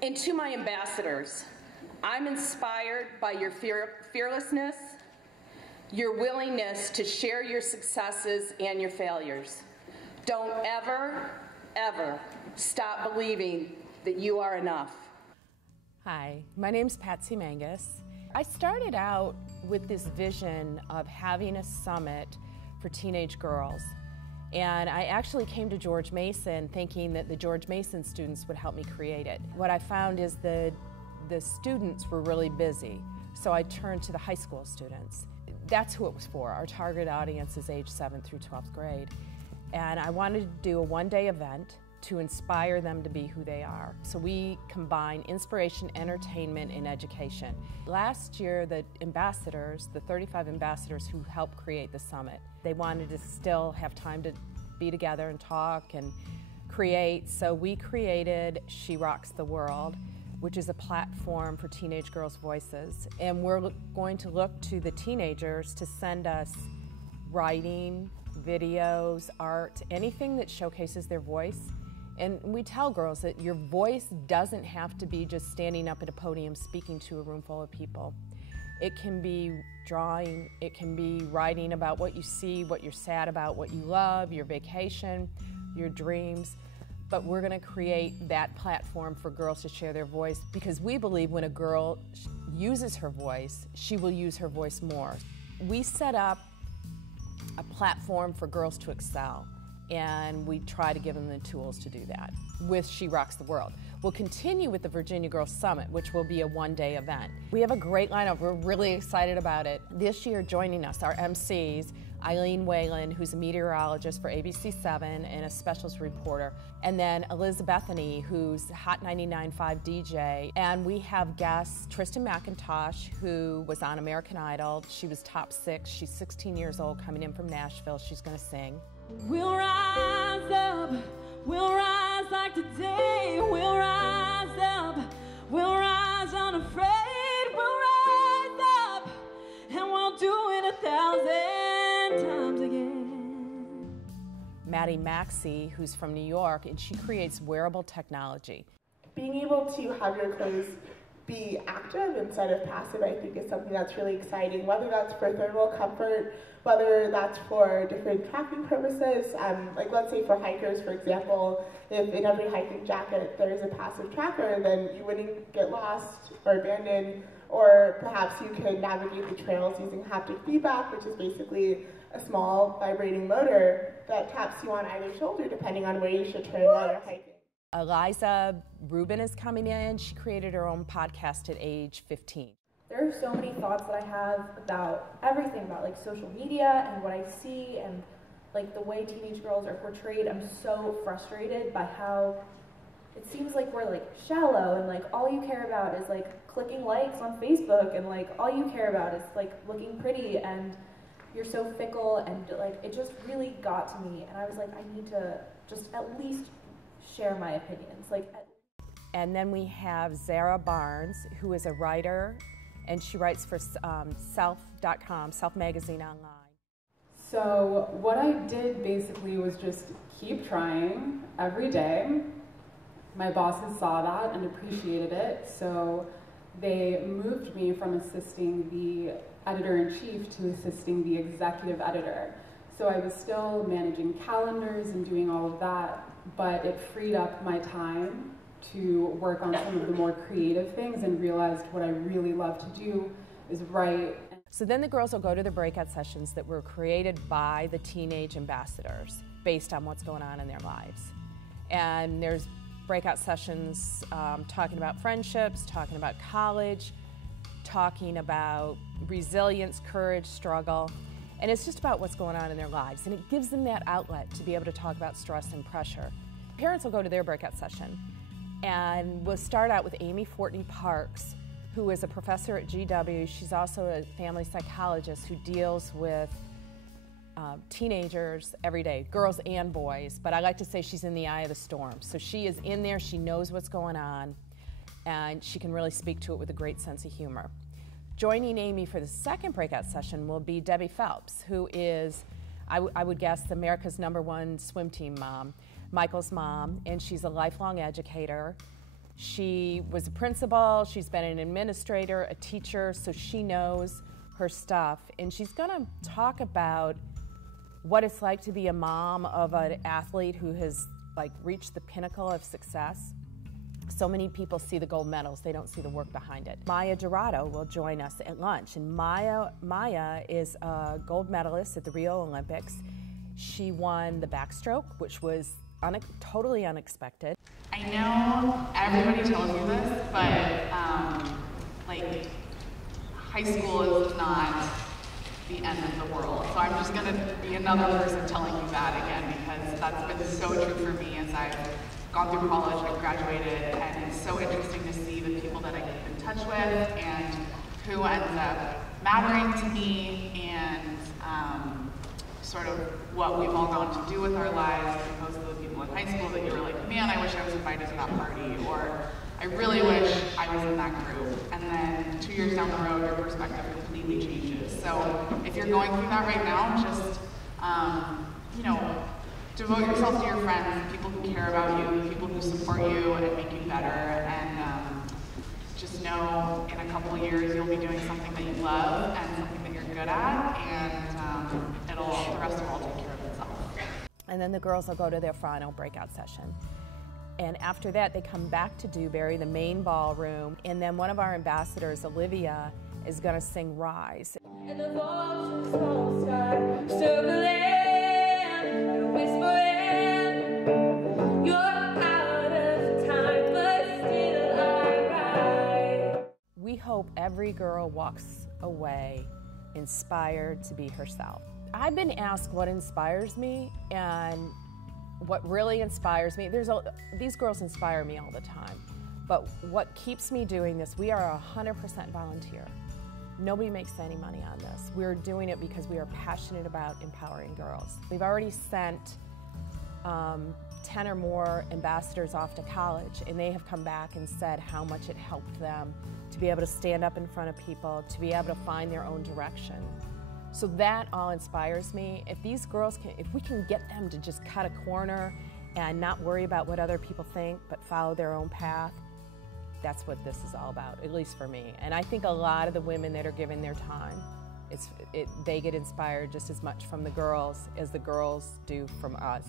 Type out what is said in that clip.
And to my ambassadors, I'm inspired by your fearlessness, your willingness to share your successes and your failures. Don't ever, ever stop believing that you are enough. Hi, my name's Patsy Mangus. I started out with this vision of having a summit for teenage girls. And I actually came to George Mason thinking that the George Mason students would help me create it. What I found is the students were really busy, so I turned to the high school students. That's who it was for. Our target audience is age 7th through 12th grade. And I wanted to do a one-day event to inspire them to be who they are. So we combine inspiration, entertainment, and education. Last year, the ambassadors, the 35 ambassadors who helped create the summit, they wanted to still have time to be together and talk and create. So we created She Rocks the World, which is a platform for teenage girls' voices. And we're going to look to the teenagers to send us writing, videos, art, anything that showcases their voice. And we tell girls that your voice doesn't have to be just standing up at a podium speaking to a room full of people. It can be drawing, it can be writing about what you see, what you're sad about, what you love, your vacation, your dreams. But we're going to create that platform for girls to share their voice, because we believe when a girl uses her voice, she will use her voice more. We set up a platform for girls to excel, and we try to give them the tools to do that with She Rocks the World. We'll continue with the Virginia Girls Summit, which will be a one-day event. We have a great lineup. We're really excited about it. This year, joining us, our MCs, Eileen Whalen, who's a meteorologist for ABC7 and a specials reporter, and then Elizabethany, who's Hot 99.5 DJ. And we have guests, Tristan McIntosh, who was on American Idol. She was top 6. She's 16 years old, coming in from Nashville. She's going to sing. We'll rise up, we'll rise like today, we'll rise up, we'll rise unafraid, we'll rise up, and we'll do it 1,000 times again. Maddie Maxey, who's from New York, and she creates wearable technology. Being able to have your clothes be active instead of passive, I think, is something that's really exciting, whether that's for thermal comfort, whether that's for different tracking purposes. Like let's say for hikers, for example, if in every hiking jacket there is a passive tracker, then you wouldn't get lost or abandoned, or perhaps you could navigate the trails using haptic feedback, which is basically a small vibrating motor that taps you on either shoulder depending on where you should turn while you're hiking. Eliza Rubin is coming in. She created her own podcast at age 15. There are so many thoughts that I have about everything, about like social media and what I see and like the way teenage girls are portrayed. I'm so frustrated by how it seems like we're like shallow and like all you care about is like clicking likes on Facebook, and like all you care about is like looking pretty, and you're so fickle, and like it just really got to me, and I was like, I need to just at least share my opinions. And then we have Zara Barnes, who is a writer, and she writes for Self.com, Self Magazine Online. So what I did basically was just keep trying every day. My bosses saw that and appreciated it, so they moved me from assisting the editor-in-chief to assisting the executive editor. So I was still managing calendars and doing all of that, but it freed up my time to work on some of the more creative things, and realized what I really love to do is write. So then the girls will go to the breakout sessions that were created by the teenage ambassadors based on what's going on in their lives. And there's breakout sessions talking about friendships, talking about college, talking about resilience, courage, struggle. And it's just about what's going on in their lives. And it gives them that outlet to be able to talk about stress and pressure. Parents will go to their breakout session. And we'll start out with Amy Fortney Parks, who is a professor at GW. She's also a family psychologist who deals with teenagers every day, girls and boys. But I like to say she's in the eye of the storm. So she is in there, she knows what's going on, and she can really speak to it with a great sense of humor. Joining Amy for the second breakout session will be Debbie Phelps, who is, I would guess, America's #1 swim team mom, Michael's mom, and she's a lifelong educator. She was a principal, she's been an administrator, a teacher, so she knows her stuff. And she's gonna talk about what it's like to be a mom of an athlete who has reached the pinnacle of success. So many people see the gold medals, they don't see the work behind it. Maya Dorado will join us at lunch, and Maya is a gold medalist at the Rio Olympics. She won the backstroke, which was totally unexpected. I know everybody tells you this, but high school is not the end of the world. So I'm just gonna be another person telling you that again, because that's been so true for me as I've gone through college and graduated, and it's so interesting to see the people that I keep in touch with and who ends up mattering to me, and sort of what we've all gone to do with our lives, as opposed to the people in high school that you were like, man, I wish I was invited to that party, or I really wish I was in that group. And then 2 years down the road, your perspective completely changes. So if you're going through that right now, just, devote yourself to your friends, people who care about you, people who support you and make you better, and just know in a couple of years you'll be doing something that you love and something that you're good at, and the rest will all take care of itself. And then the girls will go to their final breakout session. And after that, they come back to Dewberry, the main ballroom, and then one of our ambassadors, Olivia, is going to sing Rise. And the vultures all start circling, whispering, you're out of time, but still I rise. We hope every girl walks away inspired to be herself. I've been asked what inspires me, and what really inspires me, these girls inspire me all the time, but what keeps me doing this, we are 100% volunteer. Nobody makes any money on this. We're doing it because we are passionate about empowering girls. We've already sent 10 or more ambassadors off to college, and they have come back and said how much it helped them to be able to stand up in front of people, to be able to find their own direction. So that all inspires me. If these girls if we can get them to just cut a corner and not worry about what other people think, but follow their own path, that's what this is all about, at least for me. And I think a lot of the women that are given their time, they get inspired just as much from the girls as the girls do from us.